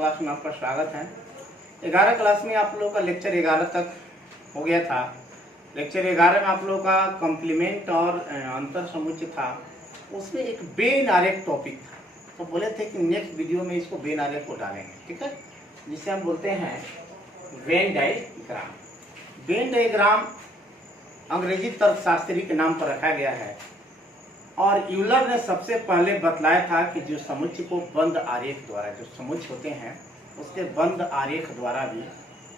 Class में आपका स्वागत है। 11 क्लास में आप लोगों का लेक्चर 11 तक हो गया था। लेक्चर 11 में आप लोगों का कॉम्प्लीमेंट और अंतर समुच्चय था। उसमें एक बेन आरेख टॉपिक था, तो बोले थे कि नेक्स्ट वीडियो में इसको बेन आरेख को डालेंगे, ठीक है, जिसे हम बोलते हैं वेन डायग्राम। वेन डायग्राम अंग्रेजी तर्कशास्त्री के नाम पर रखा गया है और यूलर ने सबसे पहले बतलाया था कि जो समुच्चय को बंद आरेख द्वारा, जो समुच्चय होते हैं उसके बंद आरेख द्वारा भी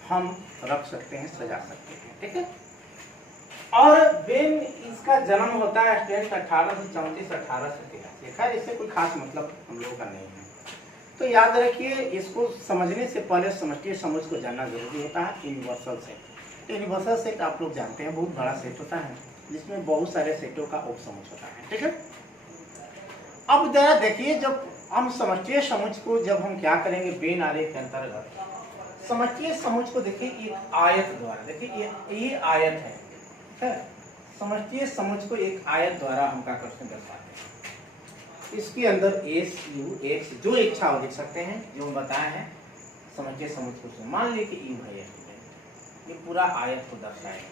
हम रख सकते हैं, सजा सकते हैं, ठीक है। और वेन इसका जन्म होता है 1834-1883। खैर इससे कोई खास मतलब हम लोगों का नहीं है, तो याद रखिए इसको समझने से पहले समष्टि समुच्चय को जानना जरूरी होता है। यूनिवर्सल सेट, तो यूनिवर्सल सेट आप लोग जानते हैं बहुत बड़ा सेट होता है जिसमें बहुत सारे सेटों का उपसमुच्चय होता है, ठीक है। अब जरा देखिए, जब हम समष्टि समुच्चय को जब हम क्या करेंगे वेन आरेख के अंतर्गत, समष्टि समुच्चय को देखिए एक आयत द्वारा, देखिए ये आयत है, ठीक है। समष्टि समुच्चय को एक आयत द्वारा हम क्या करते हैं, दर्शाते हैं। इसके अंदर एस यू एक्स जो इच्छा हो लिख सकते हैं, जो हम बताए हैं समष्टि समुच्चय को। मान लीजिए कि यू है, ये पूरा आयत को दर्शाएगा,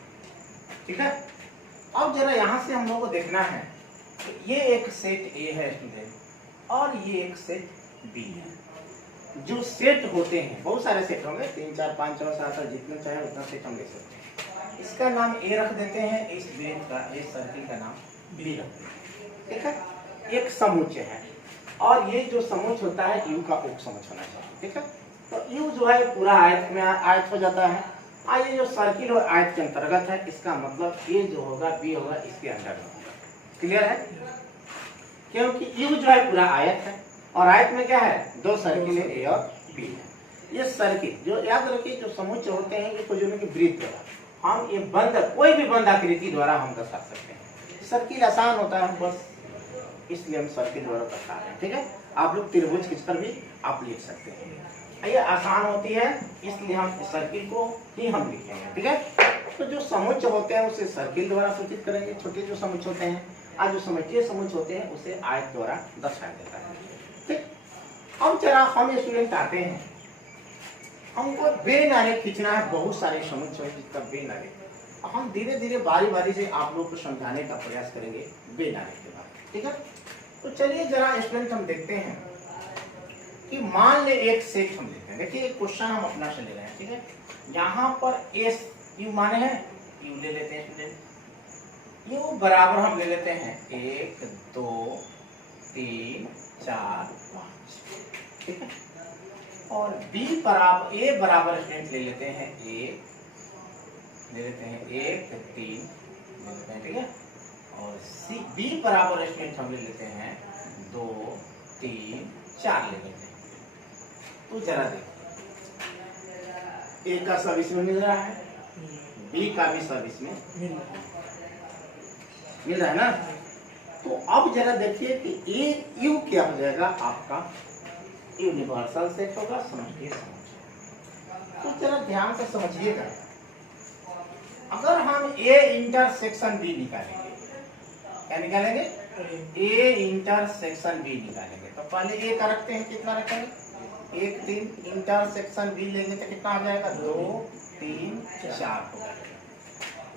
ठीक है। अब जरा यहाँ से हम लोगों को देखना है कि ये एक सेट ए है स्टूडेंट और ये एक सेट बी है। जो सेट होते हैं, बहुत सारे सेट होंगे, 3 4 5 6 7 जितना चाहे उतना सेट हम ले सकते हैं। इसका नाम ए रख देते हैं, इस वृत्त का, इस सर्किल का नाम बी रख देते हैं, ठीक है। एक समुच्चय है और ये जो समुच्चय होता है यू का उपसमुच्चय होना चाहिए, ठीक है। तो यू जो है पूरा आयत में आयत हो जाता है। ये जो सर्किल और आयत के अंतर्गत है, इसका मतलब ए जो होगा बी होगा इसके अंदर होगा। क्लियर है, क्योंकि यू जो है पूरा आयत है और आयत में क्या है, दो सर्किल है, ए और बी है। ये सर्किल जो याद रखिए, जो समुच्चय होते हैं ये कुछ की वृत्त है, हम ये बंद कोई भी बंद आकृति द्वारा हम दर्शा सकते हैं। सर्किल आसान होता है, बस इसलिए हम सर्किल द्वारा दर्शा रहे हैं, ठीक है। आप लोग त्रिभुज खींचकर भी आप लिख सकते हैं, ये आसान होती है, इसलिए हम इस सर्किल को ही हम लिखेंगे, ठीक है। तो जो समुच्चय होते हैं उसे सर्किल द्वारा सूचित करेंगे, छोटे जो समुच्चय होते हैं, आज जो समष्टि समुच्चय होते हैं उसे आयत द्वारा दर्शाया जाता है, ठीक। अब जरा हम स्टूडेंट आते हैं, हमको वेन आरेख खींचना है, बहुत सारे समुच्चय है जिसका वेन आरेख। हम धीरे धीरे बारी बारी से आप लोग को समझाने का प्रयास करेंगे वेन आरेख के बारे में, ठीक है। तो चलिए जरा स्टूडेंट हम देखते हैं कि मान ले एक सेट हम लेते हैं। देखिए एक क्वेश्चन हम अपना से ले रहे हैं, ठीक है। यहाँ पर एस यू माने हैं, यू ले लेते हैं स्टूडेंट, यू बराबर हम ले लेते हैं 1 2 3 4 5, ठीक है। और बी बराबर ए बराबर स्टूडेंट ले लेते हैं 1 ले लेते हैं 1 3 ले लेते हैं, ठीक है। और सी बी बराबर स्टूडेंट हम ले लेते हैं 2 3 4 ले लेते हैं। तो जरा देखिए, ए का सब इसमें मिल रहा है, बी का भी सब इसमें मिल रहा है ना। तो अब जरा देखिए कि ए यू क्या हो जाएगा, आपका यूनिवर्सल सेट होगा, समष्टि समुच्चय। तो जरा ध्यान से समझिएगा, अगर हम ए इंटरसेक्शन बी निकालेंगे, क्या निकालेंगे, ए इंटरसेक्शन बी निकालेंगे, तो पहले ए का रखते हैं, कितना रखेंगे 1 3 इंटरसेक्शन बी लेंगे तो कितना आ जाएगा 2 3 4 होगा।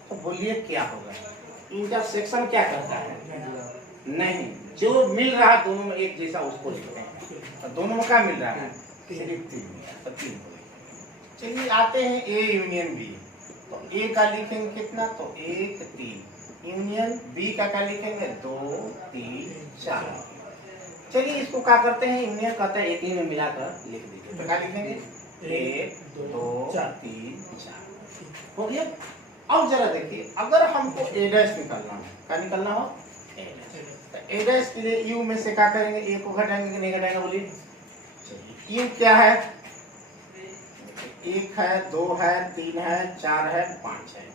तो बोलिए क्या होगा, इंटरसेक्शन क्या करता है, नहीं, जो मिल रहा है दोनों में एक जैसा उसको लिखते हैं, तो दोनों में क्या मिल रहा है, सिर्फ 3। चलिए आते हैं ए यूनियन बी, तो ए का लिखेंगे कितना, तो 1 3 यूनियन बी का क्या लिखेंगे 2 3 4। चलिए इसको क्या करते हैं, यूनियन कहते हैं, एक ही में मिलाकर लिख दीजिए, तो क्या लिखेंगे 1 2 3 4 हो गया। अब जरा देखिए, अगर हमको ए डैश निकालना है, क्या निकालना हो, ए डैश, तो ए डैश के लिए यू में से क्या करेंगे, ए को घटाएंगे कि नहीं घटाएंगे, बोलिए। यू क्या है, 1 है 2 है 3 है 4 है 5 है,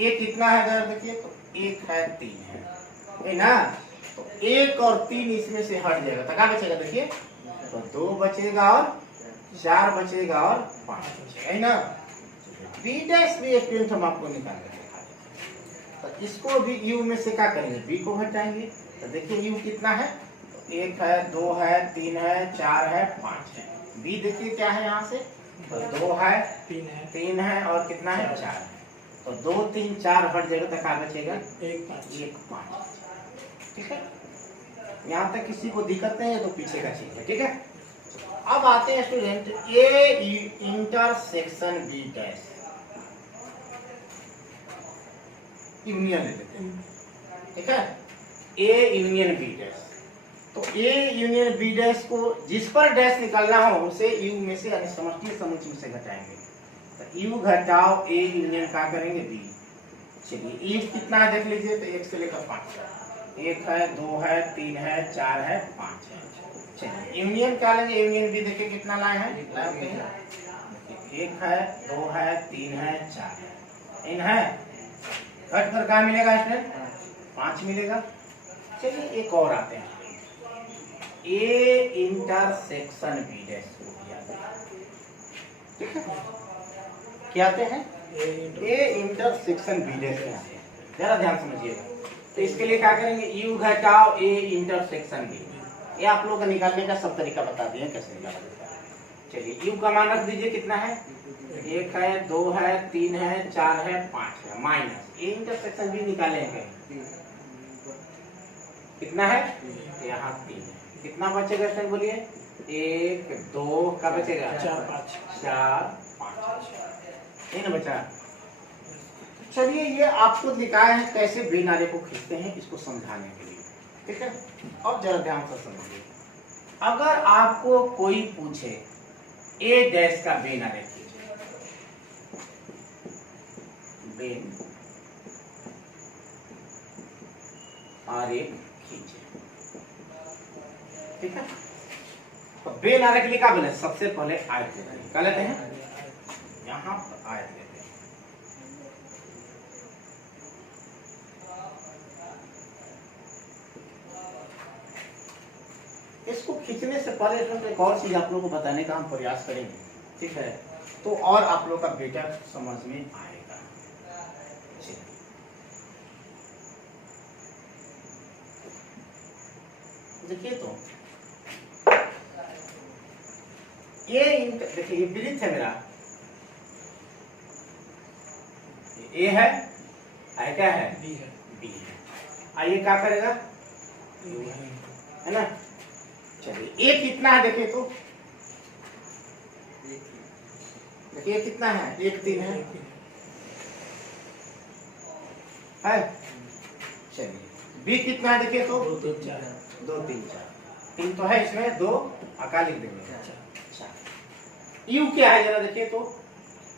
ए कितना है अगर देखिए, तो 1 है 3 है ना। तो 1 और 3 इसमें से हट जाएगा, तो क्या बचेगा, देखिए, तो 2 बचेगा और 4 बचेगा और 5 बचेगा, है ना। बी डैश भी स्टूडेंट हम आपको निकाल कर दिखा देंगे, तो इसको भी यू में से क्या करेंगे, बी को घटाएंगे, तो देखिए यू कितना है, तो 1 है 2 है 3 है 4 है 5 है, बी देखिए क्या है यहाँ से, तो 2 है, 3 है और कितना है 4 है। तो 2 3 4 हट जाएगा तो क्या बचेगा 1 5। ठीक है, यहाँ तक किसी को दिक्कत नहीं है तो पीछे का चीज है। ठीक है, अब आते हैं student A intersection B dash, union ले लेते हैं। ठीक है, ए यूनियन बी डैश, तो ए यूनियन बी डैश को जिस पर डैश निकालना हो उसे यू में से यानी समष्टि समुच्चय से घटाएंगे। तो यू घटाओ ए यूनियन क्या करेंगे बी। चलिए यू कितना है देख लीजिए, तो 1 से लेकर 5 तक, 1 है, 2 है, 3 है, 4 है, 5 है। चलिए यूनियन क्या लेंगे, यूनियन बी देखिए कितना लाए हैं, 1 है, 2 है, 3 है, 4 है, इन है घट कर क्या मिलेगा इसमें 5 मिलेगा। चलिए एक और आते हैं, ए इंटरसेक्शन बी डैश को किया। ठीक है, क्या आते हैं ए इंटरसेक्शन बी डैश के आते हैं, जरा ध्यान समझिएगा। तो इसके लिए क्या करेंगे, यू घटाओ ए इंटरसेक्शन बी, ये आप लोग का निकालने का सब तरीका बता दिए कैसे निकाला जाता है। चलिए यू का मान रख दीजिए कितना है, 1 है, 2 है, 3 है, 4 है, 5 है, माइनस ए इंटरसेक्शन बी निकाले हैं कहीं, कितना है यहाँ 3 है, कितना बचेगा सर बोलिए, 1 2 का बचेगा 4 5 ये ना बचा। चलिए ये आपको दिखाया है कैसे बी नारे को खींचते हैं, इसको समझाने के लिए। ठीक है, अब जरा ध्यान से समझिए, अगर आपको कोई पूछे ए डैश का बी नारे खींचे, बेन आरेख खींचे। ठीक है, तो बेन आरेख के लिए क्या बोले, सबसे पहले आयत लेते हैं, क्या लेते हैं, यहाँ पर आयत लेते हैं। इसको खींचने से पहले एक और चीज आप लोगों को बताने का हम प्रयास करेंगे। ठीक है, तो और आप लोग का बेटा समझ में आएगा। देखिए तो ये देखिए ये वृत्त है मेरा, ए है, आई क्या है बी है, आइए क्या करेगा है ना। चलिए ए कितना है देखिए तो, देखिए कितना है, 1 3 है। चलिए बी कितना है देखिए तो 2 3 4 2 3 4 3 तो है इसमें, 2 आका लिख देंगे। यू क्या है जरा देखिए तो,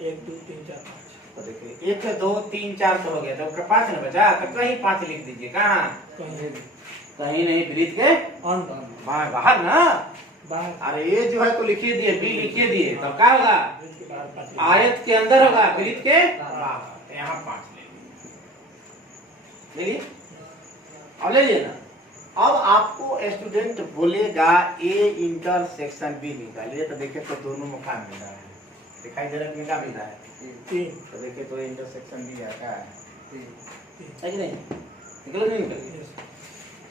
1 2 3 4 5, तो देखिए 1 2 3 4 तो हो गया, तो 5 ना बचा, तो कहीं 5 लिख दीजिए, कहाँ कहीं नहीं, वृत्त के बाहर ना बाहर। अरे ये जो है तो लिखिए दिए, बी लिखिए दिए, तब क्या होगा, आयत के अंदर होगा, वृत्त के बाहर। यहाँ 5 ले लीजिए, अब ले लीजिए ना। अब आपको स्टूडेंट बोलेगा ए इंटरसेक्शन बी निकालिए, तो देखिए तो दोनों में क्या मिल रहा है, दिखाई दे रहा है क्या मिल रहा है, 3। तो देखिए तो इंटरसेक्शन बी क्या है कि नहीं, निकलो नहीं निकल।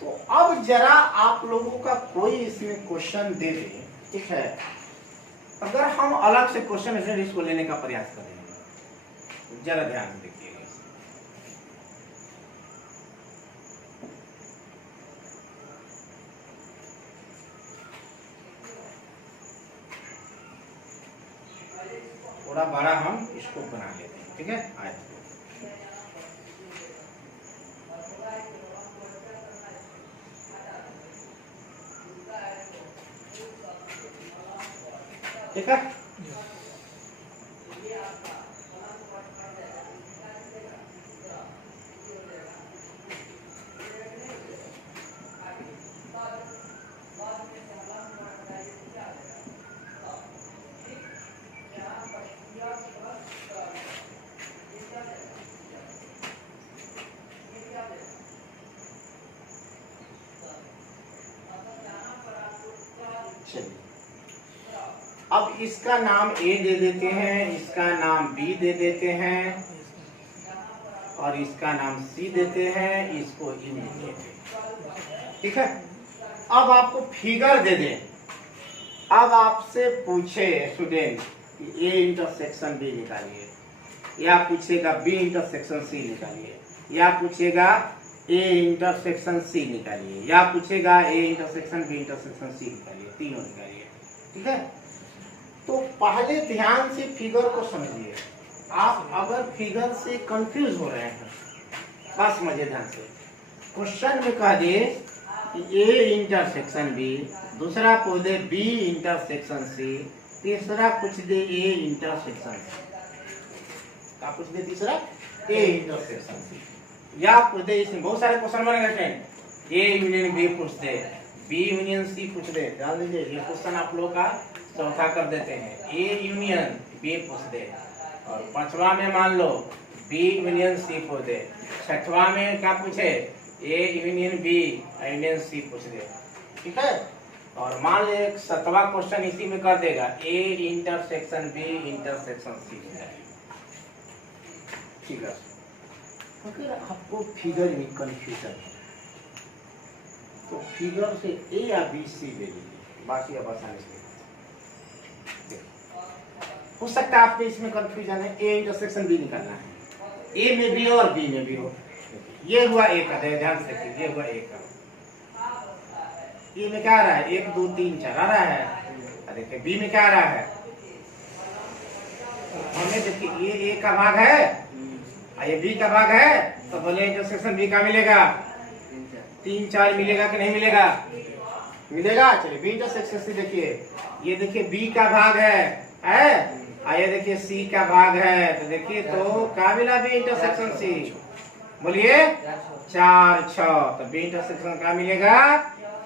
तो अब जरा आप लोगों का कोई इसमें क्वेश्चन दे दे, ठीक है, अगर हम अलग से क्वेश्चन इसको लेने का प्रयास करेंगे, जरा ध्यान से देखिएगा। थोड़ा बड़ा हम इसको बना लेते हैं, ठीक है, आयत को। ठीक है, अब इसका नाम ए दे देते हैं, इसका नाम बी दे देते हैं, और इसका नाम सी देते हैं, इसको ई देते हैं। ठीक है, अब आपको फिगर दे दें, अब आपसे पूछे स्टूडेंट ए इंटरसेक्शन बी निकालिए, या पूछेगा बी इंटरसेक्शन सी निकालिए, या पूछेगा ए इंटरसेक्शन सी निकालिए, या पूछेगा A intersection B intersection C निकालिए, तीनों निकालिए। ठीक है, तो पहले ध्यान से फिगर को समझिए। आप अगर फिगर से कंफ्यूज हो रहे हैं, बात समझिए ध्यान से। क्वेश्चन में कह दिए कि ए इंटरसेक्शन बी, दूसरा पूछ दे बी इंटरसेक्शन सी, तीसरा पूछ दे ए इंटरसेक्शन सी। क्या पूछ दे तीसरा? A intersection C. या पूछ दे, इसमें बहुत सारे क्वेश्चन बनेंगे फ्रेंड। ए यूनियन बी पूछ दे, बी यूनियन सी पूछ दे। ध्यान दीजिए, ये क्वेश्चन आप लोगों का चौथा कर देते हैं। ए यूनियन बी पूछ दे, और पांचवा में मान लो बी यूनियन सी पूछ दे। छठवा में क्या पूछे? A union B union C पूछ दे। ठीक है, और मान ले सातवां क्वेश्चन इसी में कर देगा, A intersection B intersection C. ठीक है, अगर आपको फिगर में कंफ्यूजन है तो फिगर से ए या बी सी ले लीजिए, बाकी अब आसानी से हो सकता है आपको इसमें कंफ्यूजन है। ए इंटरसेक्शन बी निकालना है, ए में भी और बी में भी हो। ये हुआ ए का, ध्यान से देखिए, ये हुआ ए का। ए में क्या आ रहा है? 1 2 3 4 आ रहा है। देखिए बी में क्या आ रहा है? हमें देखिए ये ए का भाग है, ये बी का भाग है, तो बोले इंटरसेक्शन बी का मिलेगा 3 4 मिलेगा कि नहीं मिलेगा? मिलेगा। चलिए बी इंटरसेक्शन सी देखिए, ये देखिए बी का भाग है, ये देखिए सी का भाग है, तो देखिए तो क्या मिला बी इंटरसेक्शन सी? बोलिए 4 6, तो बी इंटरसेक्शन क्या मिलेगा?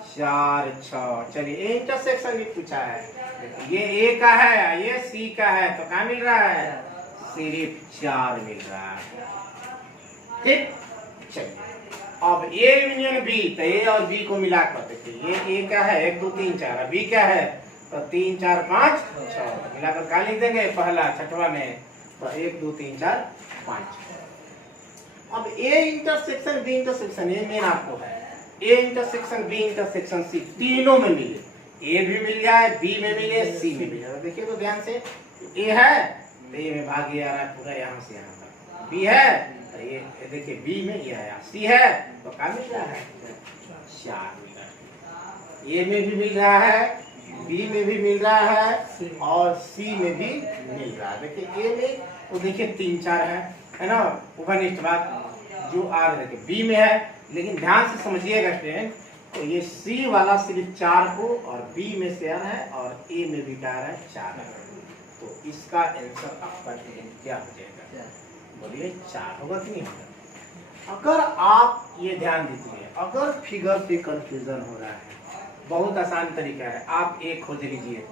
4 6। चलिए ए इंटरसेक्शन भी पूछा है, ये ए का है, ये सी का है, तो क्या मिल रहा है? सिर्फ 4 मिल रहा है। ठीक, चलिए अब ए यूनियन बी, तो ए और बी को मिला कर देखिए, ये ए का है 1 2 3 4, बी क्या है? तो 3 4 5 6, मिलाकर क्या लिख देंगे पहला छठवा में? तो 1 2 3 4 5। अब ए इंटरसेक्शन बी इंटरसेक्शन, ये मेन आपको है, A intersection B intersection C, तीनों में मिले, ए भी मिल जाए, बी में मिले, सी में मिले। देखिए तो ध्यान से, ए है तो ए में भाग ये आ रहा है पूरा यहाँ से यहाँ तक, बी है तो ये देखिए बी में ये है, सी है तो क्या मिल रहा है? 4 मिल रहा है। ए में भी मिल रहा है, बी में भी मिल रहा है, और सी में भी मिल रहा है। देखिए ए में तो देखिए 3 4 है ना, उपनिष्ठ बात जो आ रहा है। देखिए बी में है, लेकिन ध्यान से समझिएगा स्टूडेंट, तो ये सी वाला सिर्फ 4 को, और बी में से आ रहा है, और ए में भी क्या आ रहा है? 4 है। तो इसका आंसर आपका क्या हो जाएगा? बोलिए 4 होगा कि नहीं होगा? अगर आप ये ध्यान दीजिए, अगर फिगर पे कंफ्यूजन हो रहा है, बहुत आसान तरीका है, आप ए खोज लीजिए,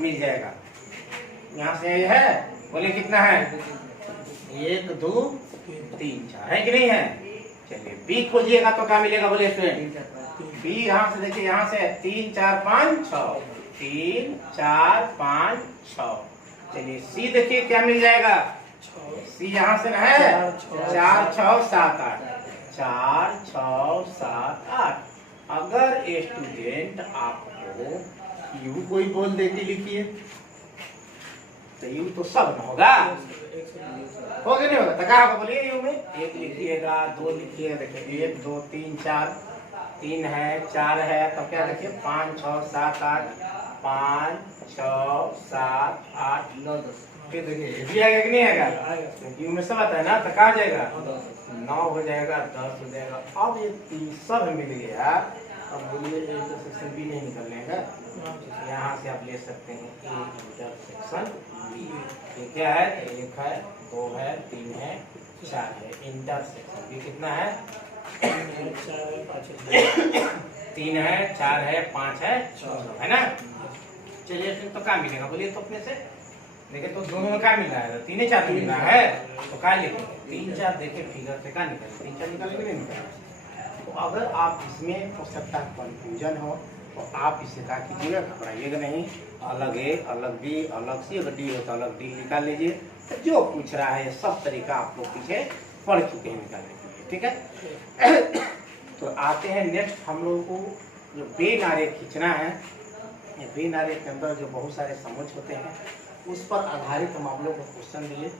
मिल जाएगा। यहाँ से ये है, बोले कितना है? 1 2 3 4 है कि नहीं है? चलिए बी खोजिएगा तो क्या मिलेगा? बोलिए स्टूडेंट, बी यहाँ से देखिए, यहाँ से 3 4 5 6, 3 4 5 6। चलिए सी देखिए क्या मिल जाएगा? सी यहाँ से है 4 6 7 8, 4 6 7 8। अगर स्टूडेंट आपको यू कोई बोल देती लिखिए, तो यू तो सब न होगा, होगा नहीं होगा? तो क्या होगा? बोलिए यू में 1 लिखिएगा, 2 लिखिएगा। देखिए 1 2 3 4, 3 है 4 है, तो क्या देखिए 5 6 7 8, 5 6 7 8 9 10। फिर देखिए ये भी आएगा कि नहीं आएगा? यू में सब आता है ना, तो कहा जाएगा 9 हो जाएगा, 10 हो जाएगा। अब ये 3 सब मिल गया, अब बोलिए इंटरसेक्शन बी नहीं निकलने का, यहाँ से आप ले सकते हैं ए इंटरसेक्शन बी। ये क्या है? 1 है 2 है 3 है 4 है, इंटरसेक्शन बी कितना है? 3 है 4 है 5 है 6 है ना। चलिए फिर तो क्या मिलेगा? बोलिए तो अपने से देखिए, तो दोनों में क्या मिल रहा है? 3 4 मिल रहा है, तो क्या लिखेंगे? 3 4 देखिए फिगर से क्या निकले? 3 4 निकले कि नहीं निकले? तो अगर आप इसमें हो सकता है कंफ्यूजन हो, तो आप इसे क्या कीजिएगा? घबराइएगा नहीं, अलग ए अलग बी अलग सी, अगर डी हो तो अलग डी निकाल लीजिए। तो जो पूछ रहा है सब तरीका आप लोग पीछे पढ़ चुके हैं निकालने के लिए। ठीक है, तो आते हैं नेक्स्ट, हम लोगों को जो बेन आरेख खींचना है, ये बी नारे के अंदर जो बहुत सारे समुच होते हैं उस पर आधारित हम आप लोग को क्वेश्चन दिए,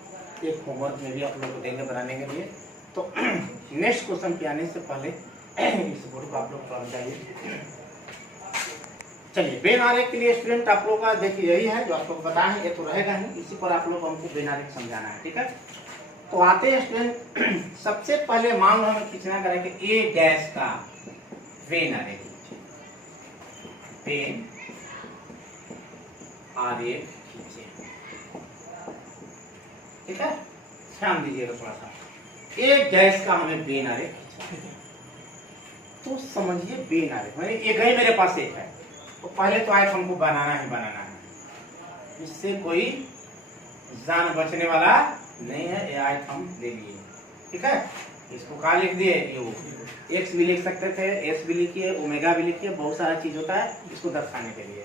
एक होमवर्क में भी आप लोग को देंगे बनाने के लिए। तो नेक्स्ट क्वेश्चन के आने से पहले इस बोर्ड को आप लोग पढ़ जाइए। चलिए बेनारे के लिए स्टूडेंट आप लोगों का देखिए यही है जो आप लोग बताए हैं, ये तो रहेगा ही, इसी पर आप लोग को हमको बेनारे समझाना है, ठीक है। तो आते हैं स्टूडेंट, सबसे पहले मान लो हमें खींचना करेंगे ए डैश का बेनारे, पेन आरेख खींचे, ठीक है। ध्यान दीजिएगा थोड़ा सा, एक डैश का हमें बेनारे खींचना, तो समझिए बेनारे मैंने एक ही मेरे पास एक है, तो पहले तो आयत हमको बनाना ही बनाना है, इससे कोई जान बचने वाला नहीं है। ये आयत हम ले लिए, ठीक है। इसको कहा लिख दिए, ये एक्स भी लिख सकते थे, एस भी लिखिए, ओमेगा भी लिखिए, बहुत सारा चीज होता है इसको दर्शाने के लिए।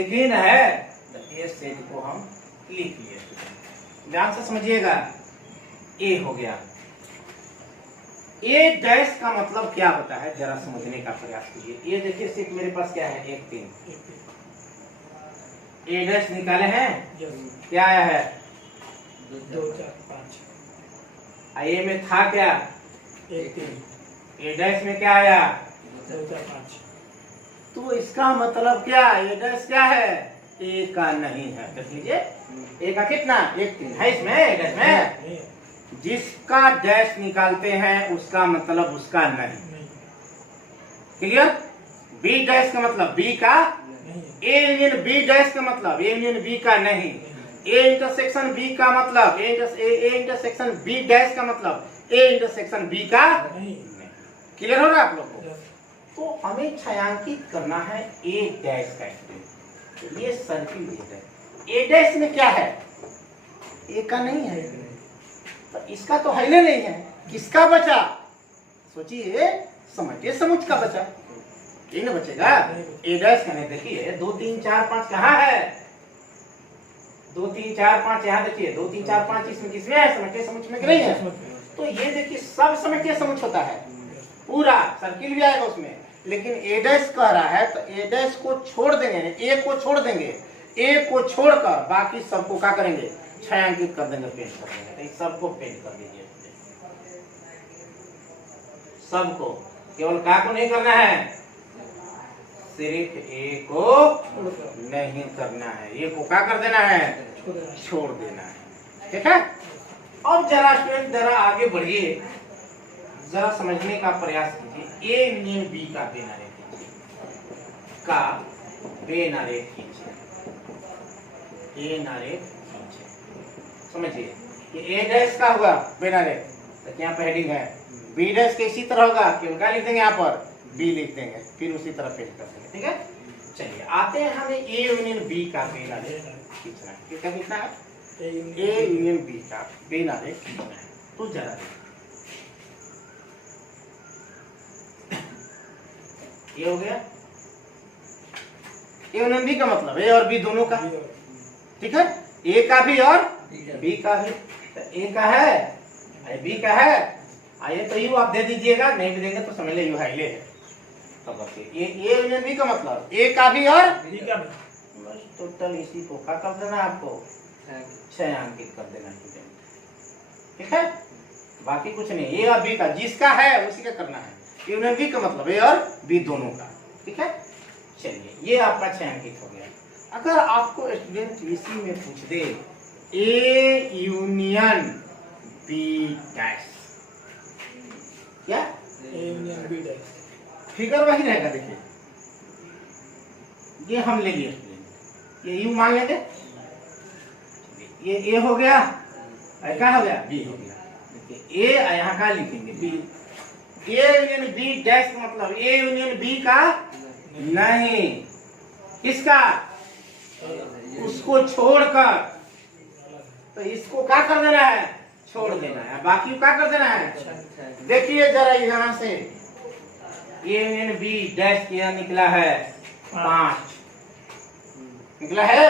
एगेन है ये सेट को हम लिख लिए, ध्यान से समझिएगा। ए हो गया, ए डैश का मतलब क्या होता है जरा समझने का प्रयास कीजिए। ये देखिए सिर्फ मेरे पास क्या है, एक 3, ए डैश निकाले हैं, क्या आया है 2 4 5, ए में था क्या 1 3, ए डैश में क्या आया 2 4 5, तो इसका मतलब क्या, ए डैश क्या है, ए का नहीं है। देख लीजिए ए का कितना 1 3 है इसमें, ए डैश में जिसका डैश निकालते हैं उसका मतलब उसका नहीं, क्लियर। बी डैश का मतलब बी का, ए यूनियन बी डैश का मतलब ए यूनियन बी का नहीं, ए इंटरसेक्शन बी का मतलब ए इंटरसेक्शन बी डैश का मतलब ए इंटरसेक्शन बी का नहीं। क्लियर हो रहा है आप लोग को। तो हमें छायांकित करना है ए डैश का, तो ये सर्किल दिया है, ए डैश में क्या है, ए का नहीं है, तो इसका तो है नहीं है, किसका बचा सोचिए, समझिए, समुच का बचा, ये ना बचेगा। ए डैश का नहीं, देखिए 2 3 4 5 कहाँ है, 2 3 4 5 यहाँ देखिए, 2 3 4 5 इसमें किसमें है, समझिए समुच में नहीं है। तो ये देखिए सब समझिए समुच होता है, पूरा सर्किल भी आएगा उसमें, लेकिन ए डैश कह रहा है तो ए डैश को छोड़ देंगे, ए को छोड़ देंगे, ए को छोड़कर बाकी सबको क्या करेंगे, छायांकित कर देंगे, पेंट कर देंगे। तो सबको पेंट कर दीजिए, सबको, केवल का को नहीं करना है, सिर्फ ए को नहीं करना है, ए को क्या कर देना है, छोड़ देना है, ठीक है। अब जरा स्टूडेंट जरा आगे बढ़िए, जरा समझने का प्रयास कीजिए। ए यूनियन बी का बेनारे खींचिए, का बेनारे खींचिए, ए नारे खींचिए, समझिए। ये ए डैश का होगा बेनारे, तो यहाँ पे हेडिंग है, बी डैश के इसी तरह होगा, क्यों क्या लिख देंगे यहाँ पर, बी लिख देंगे, फिर उसी तरह पेंट कर देंगे, ठीक है। चलिए आते हैं हमें ए यूनियन बी का बेनारे खींचना है, कितना कितना है, ए यूनियन बी का बेनारे खींचना है। तो जरा ये हो गया, ए यूनियन बी का मतलब ए और बी दोनों का, ठीक है, ए का भी और बी का भी, ए का है बी का है, आइए तो यू आप दे दीजिएगा, नहीं भी देंगे तो समझ ले यू है ले, तब तो ये ए यूनियन बी का मतलब ए का भी और बी का भी, बस टोटल इसी को क्या कर देना, आपको छायांकित कर देना, ठीक है। बाकी कुछ नहीं, ए और बी का जिसका है उसी का करना है, यूनियन बी का मतलब ए और बी दोनों का, ठीक है। चलिए ये आपका छायांकित हो गया। अगर आपको स्टूडेंट इसी में पूछ दे ए यूनियन बी डैश, क्या A union B dash, figure वही रहेगा, देखिए ये हम ले लिए स्टूडेंट, ये यू मान लेंगे, ये ए हो गया, क्या हो गया, बी हो गया, देखिए ए यहाँ का लिखेंगे B, A union B dash का मतलब ए यूनियन बी का नहीं, किसका, उसको छोड़कर, तो इसको क्या कर देना है, छोड़ देना है, बाकी क्या कर देना है। देखिए जरा यहाँ से ए यूनियन बी डैश किया निकला है 5 निकला है,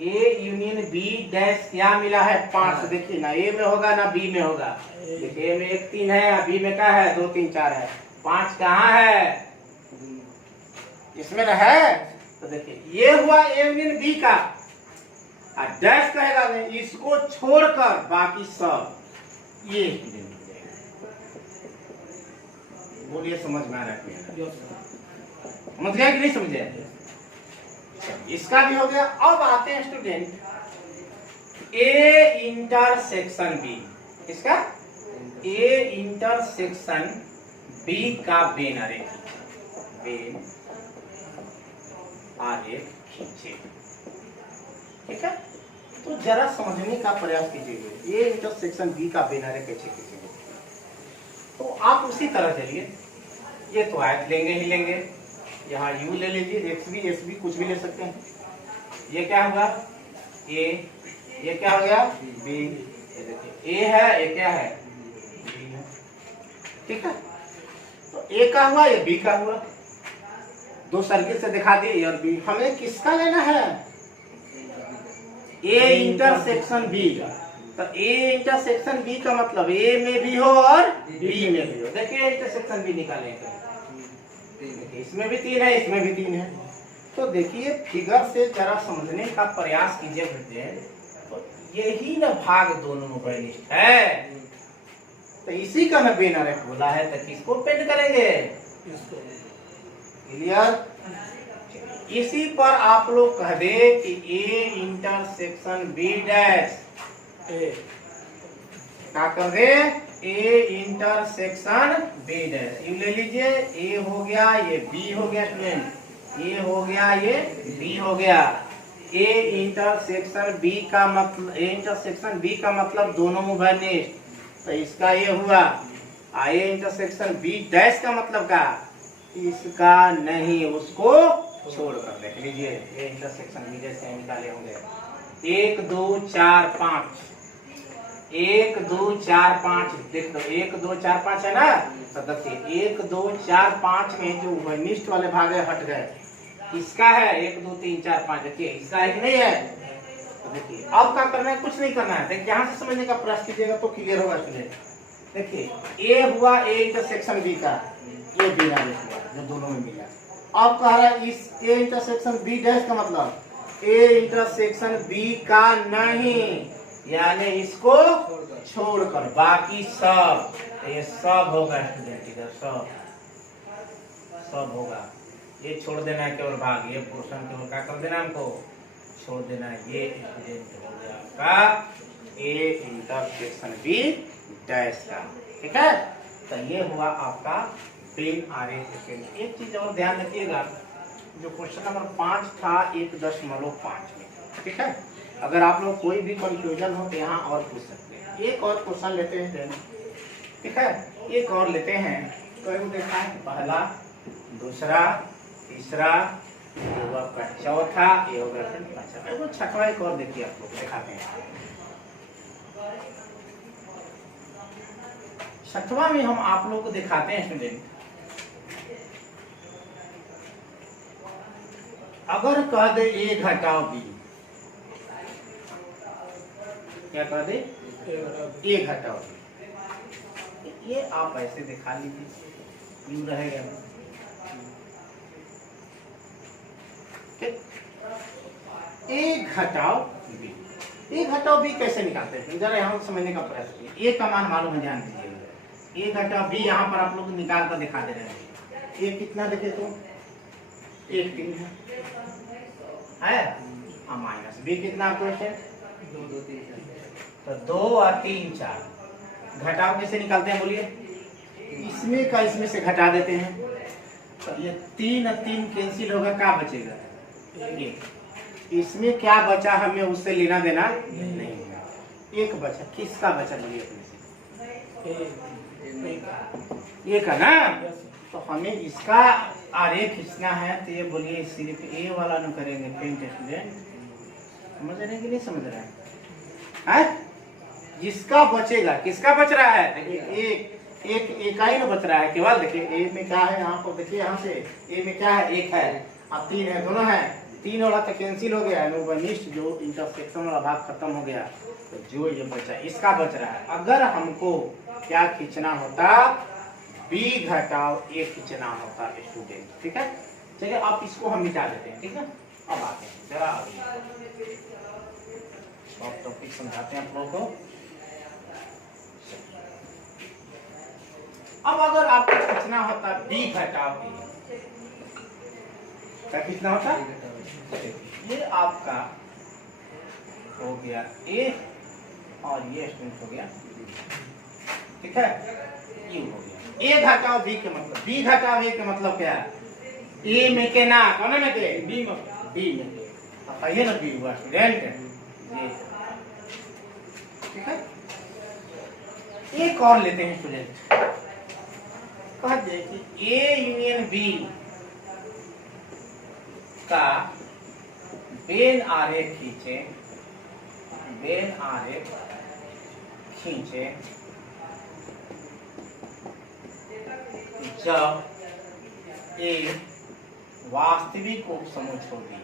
ए यूनियन बी डैश क्या मिला है 5, देखिए ना ए में होगा ना बी में होगा, देखिए ए में 1 3 है, बी में क्या है 2 3 4 है, 5 कहाँ है, इसमें ना है, तो देखिए ये हुआ ए यूनियन बी का, और डैश कहेगा नहीं, इसको छोड़कर बाकी सब ये यूनियन हो जाएगा। बोलिए समझ में आ रहा है? समझ गया कि नहीं समझे? इसका भी हो गया। अब आते हैं स्टूडेंट ए इंटरसेक्शन बी, इसका ए इंटरसेक्शन बी का बेन आरेख, बेन आरेख खींचे। ठीक है, तो जरा समझने का प्रयास कीजिए ए इंटरसेक्शन बी का बेन आरेख कैसे खींचेंगे। तो आप उसी तरह चलिए, ये तो आयत लेंगे ही लेंगे, यहाँ यू ले लीजिए, एक्स भी एस भी कुछ भी ले सकते हैं। ये क्या होगा ए, ये क्या हो गया बी, ये देखिए ए है, ये क्या है बी है। ठीक है, तो ए का हुआ, ये बी का हुआ, दो सर्किल से दिखा दिए ए और बी। हमें किसका लेना है? ए इंटरसेक्शन बी का। तो ए इंटरसेक्शन बी का मतलब ए में भी हो और बी में भी हो। देखिए इंटरसेक्शन बी निकालेंगे, इसमें भी 3 है, इसमें भी 3 है। तो देखिए फिगर से जरा समझने का प्रयास कीजिए बेटे, तो यही ना भाग दोनों में बर्निस्ट है, तो इसी का ना बेन आरेख बोला है। तो किसको पेंट करेंगे? क्लियर? इसी पर आप लोग कह दे कि ए इंटरसेक्शन बी डैश, क्या कर दे? A intersection B dash. ये ले लीजिए, ए हो गया, ये बी हो गया स्टूडेंट, ए हो गया, ये बी हो गया। ए इंटरसेक्शन बी का मतलब, ए इंटरसेक्शन बी का मतलब दोनों में बर्निस्ट, तो इसका ये हुआ। ए इंटरसेक्शन बी डैश का मतलब का, इसका नहीं, उसको छोड़कर देख लीजिए। ए इंटरसेक्शन बी डैश से निकाले होंगे 1 2 4 5, 1 2 4 5, देख लो 1 2 4 5 है ना। तो देखिए 1 2 4 5 में जो बर्निस्ट वाले भाग है हट गए, इसका है 1 2 3 4 5, देखिए इसका है कि नहीं है। तो देखिए अब क्या करना है? कुछ नहीं करना है। देखिए यहाँ से समझने का प्रयास कीजिएगा तो क्लियर होगा स्टूडेंट। देखिए ए हुआ ए इंटरसेक्शन बी का, ये बी डैश हुआ जो दोनों में मिला। अब कह रहा है इस ए इंटरसेक्शन बी डैश का मतलब ए इंटरसेक्शन बी का नहीं, यानी इसको छोड़कर बाकी सब, ये सब होगा स्टूडेंट, इधर सब सब होगा। ये छोड़ देना है केवल भाग, ये पोर्शन केवल क्या कर देना, हमको छोड़ देना है। ये स्टूडेंट हो गया आपका ए इंटरसेक्शन बी डैश का। ठीक है, तो ये हुआ आपका बेन आरेख। एक चीज और ध्यान रखिएगा, जो क्वेश्चन नंबर 5 था 1.5 में, ठीक है, अगर आप लोग कोई भी कंफ्यूजन हो तो यहाँ और पूछ सकते हैं। एक और क्वेश्चन लेते हैं, ठीक है, एक और लेते हैं। तो देखा है पहला, दूसरा, तीसरा, ये आपका चौथा, ये होगा पांचवा, छठवा एक और देखिए, आप लोग दिखाते हैं। छठवा में हम आप लोग को दिखाते हैं स्टूडेंट, अगर कह दे ए घटाओ बी, क्या कह दे? ए घटाओ बी, ये आप ऐसे दिखा लीजिए, यू रहेगा। ए घटाओ बी, ए घटाओ बी कैसे निकालते हैं जरा यहाँ समझने का प्रयास कीजिए। ए का मान मालूम है, ध्यान दीजिएगा। ए घटाओ बी यहाँ पर आप लोग निकाल कर दिखा दे रहे हैं। ए कितना देखे तो 1 3 है, माइनस बी कितना क्वेश्चन 2 2 3 तो 2 और 3 4। घटाओ कैसे निकालते हैं बोलिए? इसमें का इसमें से घटा देते हैं, तो ये 3 और 3 कैंसिल होगा, क्या बचेगा? 1। इसमें क्या बचा, हमें उससे लेना देना नहीं होगा। 1 बचा, किसका बचा बोलिए अपने से? 1 का ना, तो हमें इसका आरेख खींचना है। तो ये बोलिए सिर्फ ए वाला न करेंगे पेंट स्टूडेंट, समझ रहे हैं कि नहीं समझ रहे हैं? जिसका बचेगा, किसका बच रहा है? देखिए एक का ही ना बच रहा है केवल। देखिए ए में क्या है, यहाँ पर देखिए, यहाँ से ए में क्या है, 1 है और 3 है, दोनों है। 3 वाला तो कैंसिल हो गया, नोबनिस्ट जो इंटरसेक्शन वाला भाग खत्म हो गया, तो जो ये बचा इसका बच रहा है। अगर हमको क्या खींचना होता, बी घटाओ ए खींचना होता स्टूडेंट। ठीक है, चलिए अब इसको हम मिटा देते हैं, ठीक है। अब आते हैं जरा आगे और टॉपिक समझाते हैं आप लोगों को। अब अगर आपको पूछना होता बी घटाव ए, क्या कितना होता, ये आपका हो गया ए और ये स्टूडेंट हो गया, ठीक है, यू हो गया। ए घटाव बी के मतलब, बी घटाव ए के मतलब क्या है, ए में के ना कौन में के, बी में के, अब ये ना बी हुआ स्टूडेंट, ये ठीक है। एक और लेते हैं स्टूडेंट, कहते हैं कि ए यूनियन बी का वेन आरेख खींचे, वेन आरेख खींचे जब ए वास्तविक उपसमुच होगी।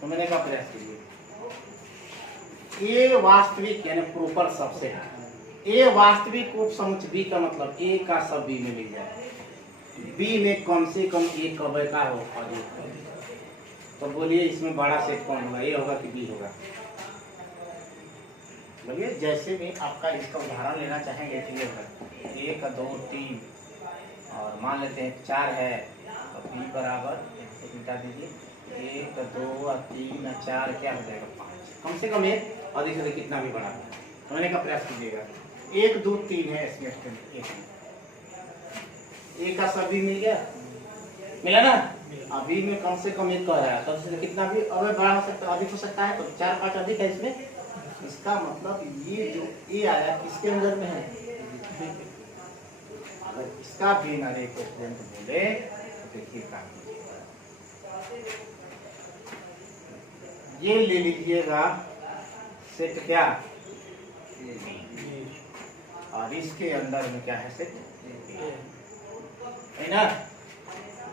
तो मैंने कहा प्रयास कीजिए, ए वास्तविक यानी प्रॉपर सबसेट, ए वास्तविक उपसमुच बी का मतलब ए का सब बी में मिल जाए, बी में कम से कम एक कवय का हो अधिक। तो बोलिए इसमें बड़ा सेट कौन होगा, ए होगा कि बी होगा, बोलिए। जैसे भी आपका इसका उदाहरण लेना चाहेंगे चलिए, 1 2 3 और मान लेते हैं 4 है, तो बी बराबर एक मिटा दीजिए, 1 2 3 4 क्या हो जाएगा 5, कम से कम एक, अधिक से कितना भी बड़ा है। तो मैंने का प्रयास कीजिएगा, 1 2 3 है इसमें एक का सभी मिल गया, मिला ना। अभी में कम से कम एक कह रहा है, कम से कितना भी अगर बड़ा हो सकता है, अधिक हो सकता है, तो 4 5 अधिक है इसमें। इसका मतलब ये जो ए आया किसके अंदर में है, अगर इसका भी नारे को बोले तो देखिए काम, ये ले लीजिएगा सेट क्या, और इसके अंदर में क्या है सेट है ना।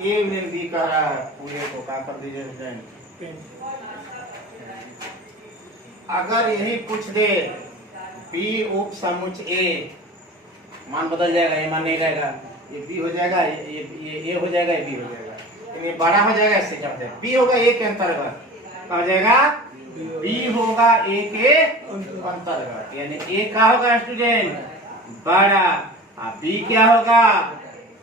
ए यूनियन बी कह रहा है, पूरे को क्या कर दीजिए फ्रेंड, अगर यही पूछ दे बी उप समुच ए, मान बदल जाएगा, ये मान नहीं रहेगा, ये बी हो जाएगा, ये ए हो जाएगा, ये बी हो जाएगा, ये बड़ा हो जाएगा, इससे क्या हो जाएगा, बी होगा ए के अंतर्गत, क्या हो जाएगा, बी होगा ए के अंतर्गत, यानी ए क्या होगा स्टूडेंट, बड़ा, और बी क्या होगा,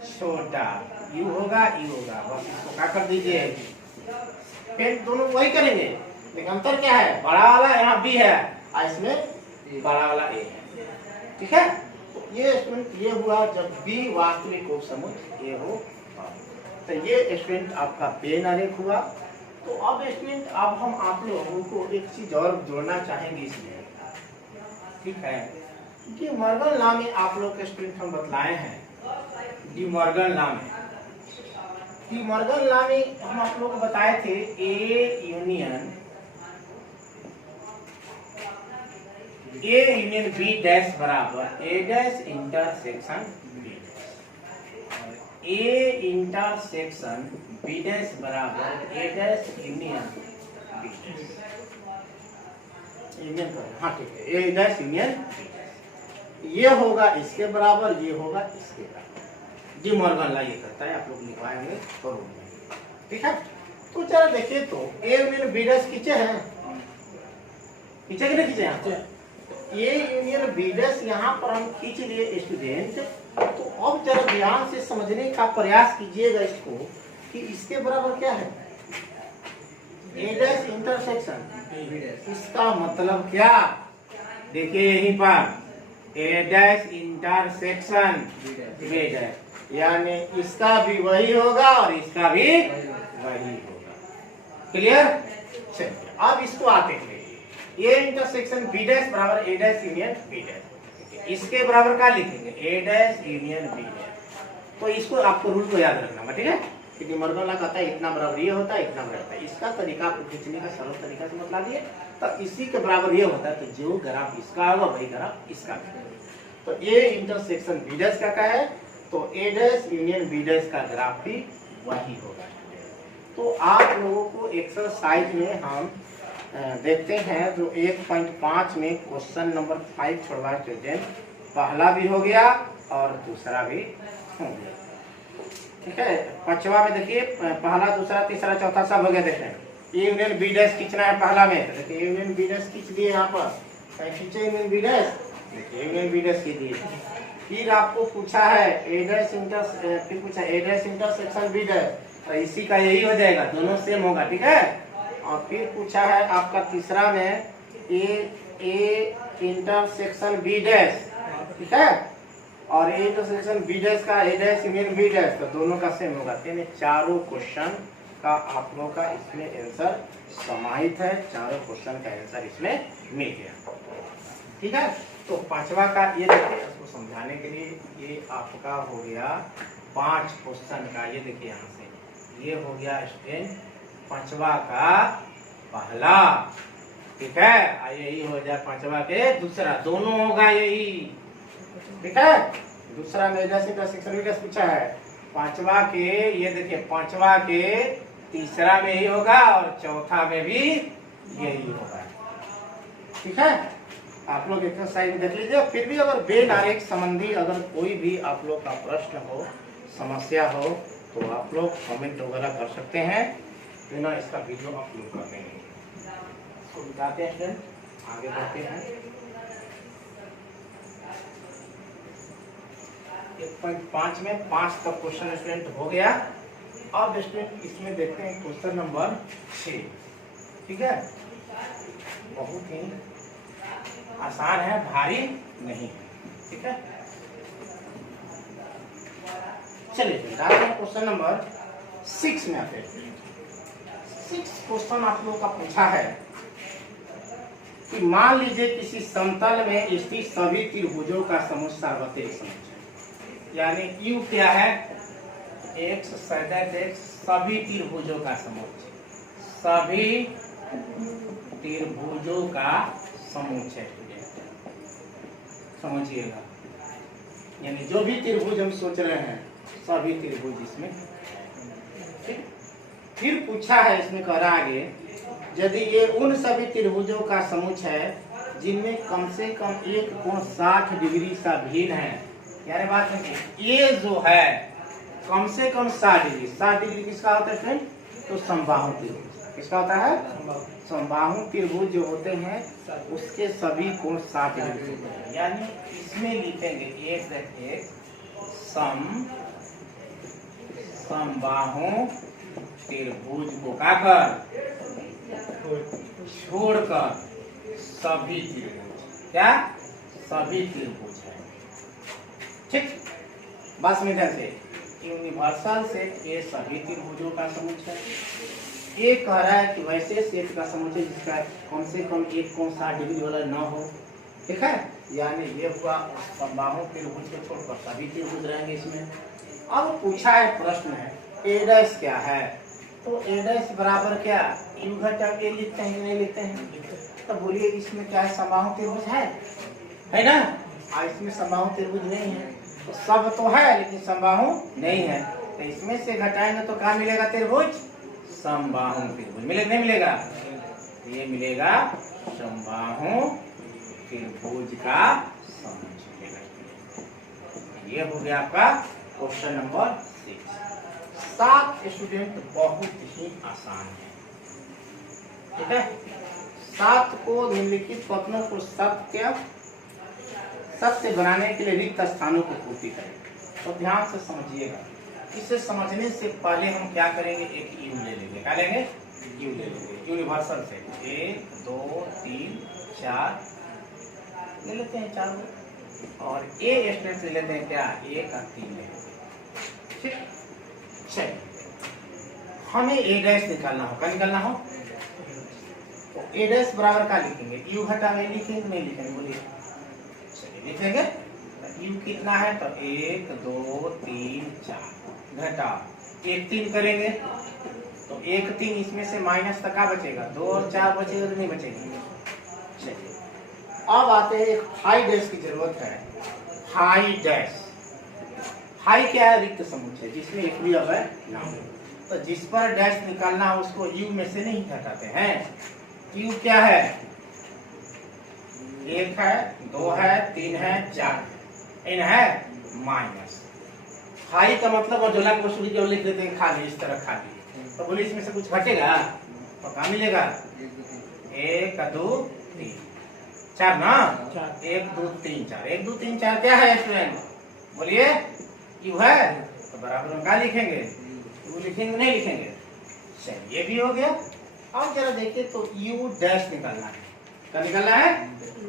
छोटा, यू होगा, यू होगा, बस इसको क्या कर दीजिए, फिर दोनों वही करेंगे, लेकिन अंतर क्या है, बड़ा वाला यहाँ बी है और इसमें बड़ा वाला ए है, ठीक है। तो ये स्टूडेंट ये हुआ जब बी वास्तविक उपसमुच ए हो, तो ये स्टूडेंट आपका पेन आरेख हुआ। तो अब स्टूडेंट अब हम आप लोगों को एक चीज और जोड़ना चाहेंगे इसमें, ठीक है, कि मॉर्गन लॉ में आप लोग के स्टूडेंट हम बतलाए हैं, डी मॉर्गन लॉ में, डी मॉर्गन लॉ में हम आप लोग को बताए थे ए यूनियन बी डैश बराबर A dash intersection B, A intersection B dash बराबर A dash union B dash, union करें, हाँ ठीक है, ए डैश यूनियन बी, ये होगा इसके बराबर, ये होगा इसके बराबर, डी मॉर्गन लॉ ये करता है, आप लोग लिखवाएंगे करोगे, ठीक है। तो चलो देखिए, तो ए यूनियन बी डैश खींचे हैं, खींचे कि नहीं खींचे हैं, ए यूनियन बी डैश यहाँ पर हम खींच लिए स्टूडेंट। तो अब जरा ध्यान से समझने का प्रयास कीजिएगा इसको, कि इसके बराबर क्या है, ए डैश इंटरसेक्शन, इसका मतलब क्या, देखिए यहीं पर ए डैश इंटरसेक्शन बी डैश, यानी इसका भी वही होगा और इसका भी वही होगा, क्लियर। चलिए अब इसको आते हैं, ए इंटरसेक्शन बी डैश बराबर A dash union B dash, इसके बराबर क्या लिखेंगे, ए डैश यूनियन बी डैश। तो इसको आपको रूल को याद रखना, ठीक है, क्योंकि मॉर्गन लॉ कहता है इतना बराबर ये होता है, इतना बराबर होता है, इसका तरीका आपको खींचने का सरल तरीका से बतला दिए, तो इसी के बराबर ये होता है, तो जो ग्राफ इसका होगा वही ग्राफ इसका भी। तो ए इंटरसेक्शन बी डैश का है, तो ए डैश यूनियन बी डैश का ग्राफ भी वही होगा। तो आप लोगों को एक्सरसाइज में हम देखते हैं जो 1.5 में क्वेश्चन नंबर 5 छोड़वा स्टूडेंट, पहला भी हो गया और दूसरा भी हो गया। ठीक है, पांचवा में देखिए पहला दूसरा तीसरा चौथा सब हो गया। देखें ए यूनियन बी डैश खींचना है पहला में, तो देखिए ए यूनियन बी डैश खींच दिए यहाँ पर, खींचे यूनियन बी डैश, देखिए यूनियन बी डैश खींच दिए। फिर आपको पूछा है ए डैश फिर पूछा ए डैश इंटरसेक्शन बी डैश, तो इसी का यही हो जाएगा, दोनों सेम होगा। ठीक है, और फिर पूछा है आपका तीसरा में ए इंटरसेक्शन बी डैश, ठीक है, और ए इंटरसेक्शन बी डैश का ए डैश यूनियन बी डैश, तो दोनों का सेम होगा। यानी चारों क्वेश्चन का आप लोगों का इसमें आंसर समाहित है, चारों क्वेश्चन का आंसर इसमें मिल गया। ठीक है, तो पांचवा का ये देखिए, इसको समझाने के लिए ये आपका हो गया 5 क्वेश्चन का। ये देखिए यहाँ से ये हो गया स्टूडेंट पांचवा का पहला। ठीक है, यही हो जाए पांचवा के दूसरा, दोनों होगा यही। ठीक है, दूसरा में इंटरसेक्शन पूछा है, पांचवा के ये देखिए पांचवा के तीसरा में ही होगा और चौथा में भी यही होगा। ठीक है, आप लोग एक्सरसाइज देख लीजिए। फिर भी अगर बेल आरेख संबंधी अगर कोई भी आप लोग का प्रश्न हो, समस्या हो, तो आप लोग कमेंट वगैरह कर सकते हैं, बिना इसका वीडियो अपलोड करते हैं। इसको बताते हैं फ्रेंड, आगे बढ़ते हैं। 1.5 में 5 तक क्वेश्चन स्टूडेंट हो गया। अब स्टूडेंट इसमें देखते हैं क्वेश्चन नंबर 6। ठीक है, बहुत ही आसान है, भारी नहीं है। ठीक है, चलिए क्वेश्चन नंबर 6 में आते हैं। 6 क्वेश्चन आप लोगों का पूछा है कि मान लीजिए किसी समतल में स्थित सभी त्रिभुजों का समूह सार्वत्रिक समूह है। यानी U क्या है, x सदैव x सभी त्रिभुजों का समूह, सभी त्रिभुजों का समूह है। समझिएगा, यानी जो भी त्रिभुज हम सोच रहे हैं सभी त्रिभुज इसमें। ठीक, फिर पूछा है इसमें कह रहा आगे, यदि ये उन सभी त्रिभुजों का समूह है जिनमें कम से कम एक कोण 60 डिग्री सा भिन्न है। यानी बात है ये जो है कम से कम 60 डिग्री, 60 डिग्री किसका होता है फ्रेंड, तो समबाहु त्रिभुज। किसका होता है, समबाहु त्रिभुज जो होते हैं उसके सभी कोण 60 डिग्री होते हैं। यानी इसमें लिखेंगे एक समबाहु त्रिभुज को काकर छोड़कर सभी त्रिभुज, क्या सभी त्रिभुज है। ठीक, बस में ध्यान से यूनिवर्सल सेट ये सभी त्रिभुजों का समूह है। ये कह रहा है कि वैसे सेट का समूह है जिसका कम से कम एक कोण 60 डिग्री वाला न हो। ठीक है, यानी ये हुआ समबाहु त्रिभुज को छोड़कर सभी त्रिभुज रहेंगे इसमें। अब पूछा है प्रश्न है ए डैश क्या है, तो ए डैश बराबर क्या U घटा ए लिखते हैं, नहीं लिखते हैं, तो बोलिए इसमें क्या है, समबाहु त्रिभुज है ना, इसमें समबाहु त्रिभुज नहीं है, तो सब तो है लेकिन समबाहु नहीं है, तो इसमें से घटाएंगे तो क्या मिलेगा, त्रिभुज समबाहु त्रिभुज मिलेगा, नहीं मिलेगा, ये मिलेगा समबाहु त्रिभुज का समूह मिलेगा। ये हो गया आपका क्वेश्चन नंबर 6। 7 स्टूडेंट बहुत ही आसान है। ठीक है, 7 को निम्नलिखित कथनों को सत्य बनाने के लिए रिक्त स्थानों को पूर्ति करें। तो ध्यान से समझिएगा, इसे समझने से पहले हम क्या करेंगे, एक U ले लेंगे। क्या लेंगे, U ले लेंगे, यूनिवर्सल से 1 2 3 4 ले लेते हैं, 4 और A स्टेट से लेते हैं, क्या 1 और 3 ले लेते हैं। ठीक, चलिए हमें A डैश निकालना हो, क्या निकालना हो, तो A डैश बराबर क्या लिखेंगे, U घटा A लिखेंगे, नहीं लिखेंगे, बोलिए, चलिए लिखेंगे। U कितना है, तो 1 2 3 4 घटा 1 3 करेंगे, तो 1 3 इसमें से माइनस तक क्या बचेगा, 2 और 4 बचेगा, तो नहीं बचेगा। चलिए अब आते हैं, एक हाई डैश की जरूरत है। हाई डैश, हाई क्या है, रिक्त समूह है जिसमें एक भी अवयव ना हो, तो जिस पर डैश निकालना है उसको U में से नहीं घटाते हैं। U क्या है, 1 है 2 है 3 है 4, इन है माइनस, फाई का मतलब और जोला को शुरू केवल लिख देते हैं खाली, इस तरह खाली। तो बोले इसमें से कुछ घटेगा तो क्या मिलेगा? 1 2 3 4 ना, 1 2 3 4। 1 2 3 4 क्या है स्टूडेंट? बोलिए यू है, तो बराबर में क्या लिखेंगे? यू लिखेंगे नहीं लिखेंगे? चलिए ये भी हो गया। अब जरा देखिए तो यू डैश निकालना है। क्या निकालना है?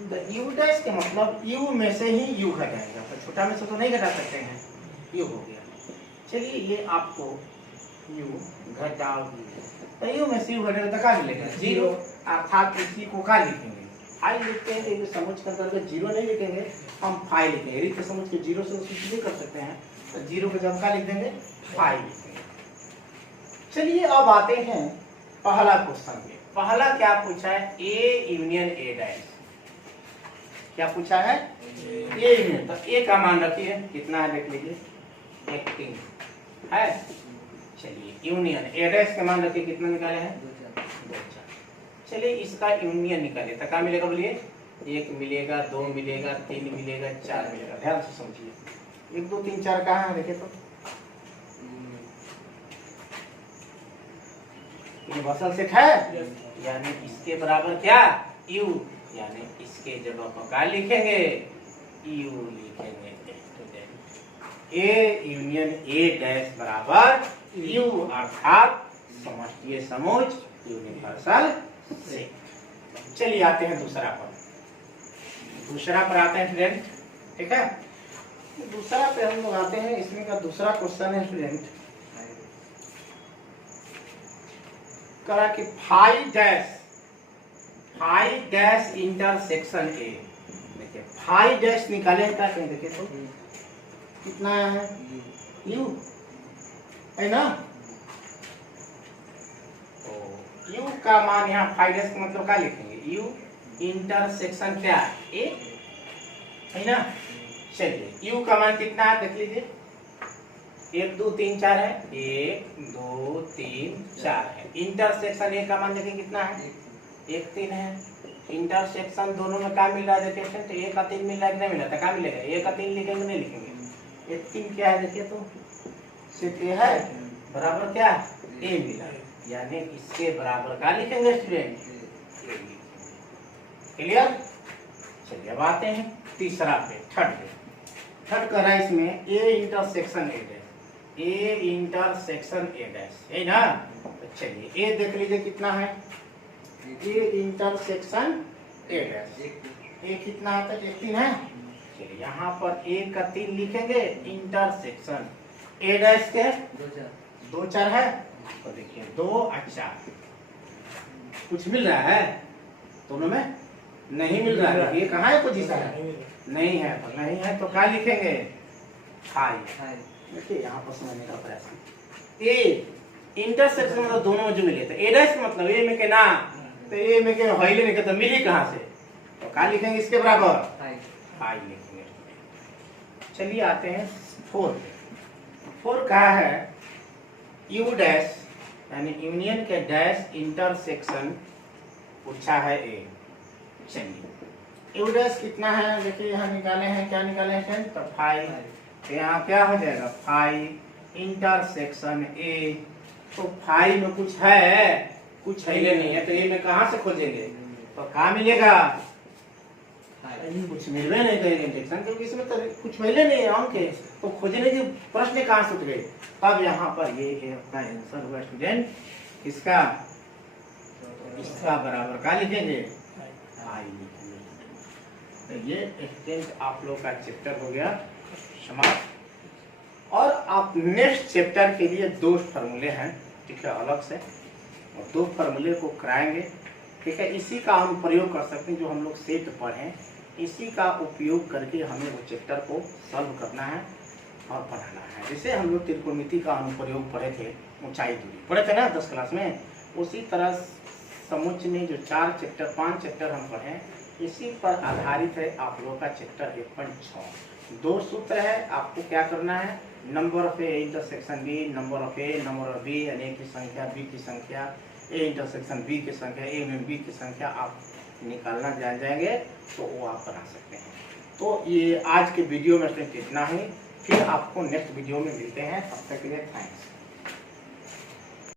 तो यू डैश के मतलब यू में से ही यू घटाएगा, तो छोटा में से तो नहीं घटा सकते हैं, यू हो गया। चलिए ये आपको यू घटाओ, तो यू में से यू घटेगा तो क्या मिलेगा? 0। अर्थात इसी को क्या लिखेंगे? फाइव लिखते हैं, तो समझ कर करके 0 नहीं लिखेंगे, हम 5 लिखेंगे। रीत समझ के 0 से उसको भी कर सकते हैं, तो 0 पे जब क्या लिख देंगे? 5 लिखेंगे। चलिए अब आते हैं पहला क्वेश्चन पे। पहला क्या पूछा है? A union A dash. क्या पूछा है? A union. तो ए का मान रखिए कितना है देख लीजिए, 18 है। चलिए यूनियन ए डैश का मान रखिए कितना निकाले हैं? 2 4। चलिए इसका यूनियन निकालिए तो क्या मिलेगा? बोलिए 1 मिलेगा, 2 मिलेगा, 3 मिलेगा, 4 मिलेगा। ध्यान से समझिए 1 2 3 4 कहाँ है देखिए तो यूनिवर्सल सेट है, यानी इसके बराबर क्या? यू, यानी इसके जब आप क्या लिखेंगे? यू लिखेंगे। ए यूनियन ए डैश बराबर यू, अर्थात समष्टीय समुच्चय यूनिवर्सल सेट। चलिए आते हैं दूसरा पर। दूसरा पर आते हैं स्टूडेंट, ठीक है। दूसरा पे हम लोग आते हैं, इसमें का दूसरा क्वेश्चन है स्टूडेंट करा कि फाइव डैश इंटरसेक्शन ए। देखिए फाइव डैश निकाले क्या कहीं देखिए तो कितना आया है? यू है ना। तो यू का मान यहाँ 5 डैश का मतलब क्या लिखेंगे? यू इंटरसेक्शन क्या है? ए है ना। चलिए यू का मान कितना है देख लीजिए, 1 2 3 4 है, 1 2 3 4 है। इंटरसेक्शन ए का मान देखिए कितना है? 1 3 है। इंटरसेक्शन दोनों में क्या मिल रहा है देखिए, तो 1 का 3 मिल रहा है कि नहीं मिल रहा? क्या मिलेगा? 1 का 3 लिखेंगे नहीं लिखेंगे? 1 3 क्या है देखिए तो सिर्फ ए है, बराबर क्या? ए मिला, यानी इसके बराबर क्या लिखेंगे स्टूडेंट? क्लियर। चलिए अब आते हैं तीसरा पे, थर्ड करा इसमें A intersection A dash. A intersection A dash है ना। तो चलिए ए देख लीजिए कितना है? A intersection A dash. ए कितना है? तो 1 3 है। चलिए यहाँ पर ए का 3 लिखेंगे, इंटरसेक्शन ए डैश के 2 4 है। तो देखिए 2 और 4 कुछ मिल रहा है? दोनों में नहीं मिल रहा है। ये कहाँ है पोजीशन? नहीं है। तो नहीं है तो क्या लिखेंगे? 5। देखिए यहाँ पर समझने का प्रयास। ए इंटरसेक्शन मतलब दोनों में जो मिले, तो ए डैश मतलब ए में के ना, तो ए में के हईले में के तो मिली कहाँ से? तो क्या लिखेंगे इसके बराबर? 5 लिखेंगे। चलिए आते हैं 4 कहा है? यू डैश यानी यूनियन के डैश इंटरसेक्शन पूछा है ए। चलिए यू डैश कितना है देखिए यहाँ निकाले हैं, क्या निकाले हैं? तो 5। तो यहाँ क्या हो जाएगा? 5 इंटरसेक्शन ए। तो 5 में कुछ है? कुछ है नहीं है, तो ए में कहाँ से खोजेंगे? तो क्या मिलेगा? कुछ मिलवे नहीं करेंगे इंटरसेक्शन, क्योंकि इसमें तो कुछ मिले नहीं है अंक के, तो खोजने के प्रश्न कहाँ से उठ गए? तब यहाँ पर ये अपना आंसर हुआ स्टूडेंट इसका, इसका बराबर क्या लिखेंगे? 5 लिखेंगे। तो ये स्टूडेंट आप लोग का चैप्टर हो गया समाप्त। और आप नेक्स्ट चैप्टर के लिए 2 फार्मूले हैं, ठीक है, अलग से, और 2 फार्मूले को कराएंगे, ठीक है। इसी का हम प्रयोग कर सकते हैं, जो हम लोग सेट पढ़ें इसी का उपयोग करके हमें वो चैप्टर को सॉल्व करना है और पढ़ाना है। जैसे हम लोग त्रिकोणमिति का अनुप्रयोग पढ़े थे, ऊंचाई दूरी पढ़े थे ना 10 क्लास में, उसी तरह समुच्चय में जो 4 चैप्टर 5 चैप्टर हम पढ़े, इसी पर आधारित है आप लोगों का चैप्टर 1.6। 2 सूत्र है, आपको क्या करना है? Number of A intersection B, number of A, number of B यानी ए की संख्या, बी की संख्या, ए इंटरसेक्शन बी की संख्या, ए में बी की संख्या आप निकालना जान जाएंगे तो वो आप बना सकते हैं। तो ये आज के वीडियो में सिर्फ इतना ही। फिर आपको नेक्स्ट वीडियो में मिलते हैं, तब तक के लिए थैंक्स।